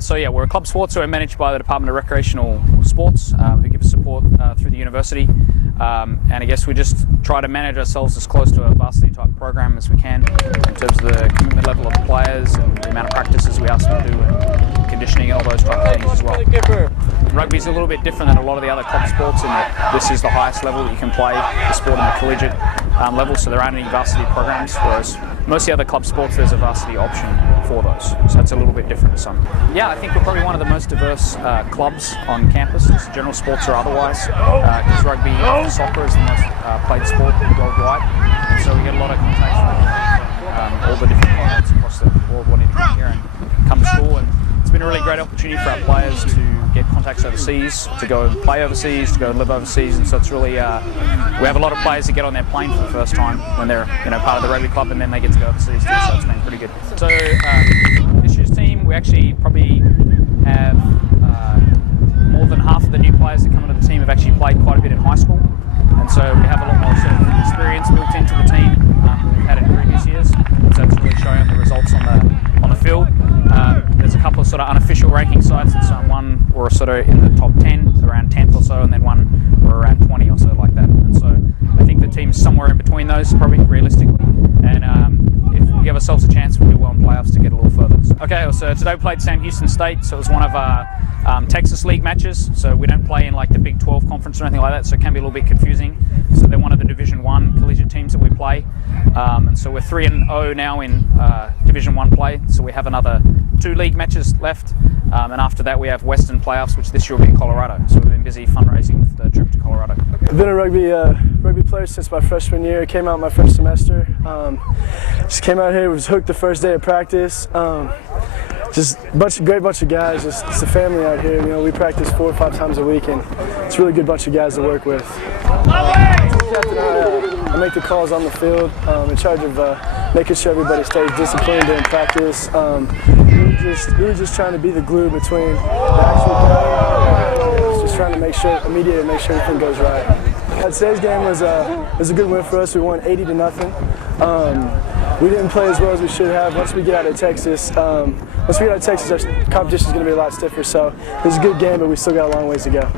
So yeah, we're a club sport, so we're managed by the Department of Recreational Sports, who give us support through the university. And I guess we just try to manage ourselves as close to a varsity type program as we can in terms of the commitment level of the players and the amount of practices we ask them to do and conditioning and all those type of things as well. Rugby is a little bit different than a lot of the other club sports in that this is the highest level that you can play the sport in the collegiate level, so there aren't any varsity programs, whereas most of the other club sports there's a varsity option for those, so that's a little bit different to some. Yeah, I think we're probably one of the most diverse clubs on campus, just general sports or otherwise, because rugby and soccer is the most played sport worldwide, and so we get a lot of contacts from all the different continents across the world wanting to come here and come to school, and it's been a really great opportunity for our players to get contacts overseas, to go and play overseas, to go and live overseas, and so it's really, we have a lot of players that get on their plane for the first time when they're part of the rugby club, and then they get to go overseas too, so it's been pretty good. So this year's team, we actually probably have more than half of the new players that come into the team have actually played quite a bit in high school, and so we have a lot more sort of experience built into the team than we've had in previous years, so it's really showing the results on the field. There's a couple of sort of unofficial ranking sites, and so one we're sort of in the top 10, around 10th or so, and then one we're around 20 or so like that. And so I think the team's somewhere in between those, probably realistically. And if we give ourselves a chance, we'll do well in playoffs to get a little further. Okay, so today we played Sam Houston State, so it was one of our Texas League matches. So we don't play in like the Big 12 conference or anything like that, so it can be a little bit confusing. So they're one of the Division 1 collegiate teams that we play. And so we're 3-0 now in Division 1 play, so we have another 2 league matches left, and after that we have Western playoffs, which this year will be in Colorado, so we've been busy fundraising for the trip to Colorado. I've been a rugby player since my freshman year. Came out my first semester. Just came out here, was hooked the first day of practice. Just great bunch of guys, it's a family out here. We practice 4 or 5 times a week, and it's a really good bunch of guys to work with. I make the calls on the field, in charge of making sure everybody stays disciplined during practice. We were just trying to be the glue between the actual game, just trying to make sure everything goes right. Today's game was a good win for us. We won 80-0. We didn't play as well as we should have. Once we get out of Texas, our competition is going to be a lot stiffer. So it was a good game, but we still got a long ways to go.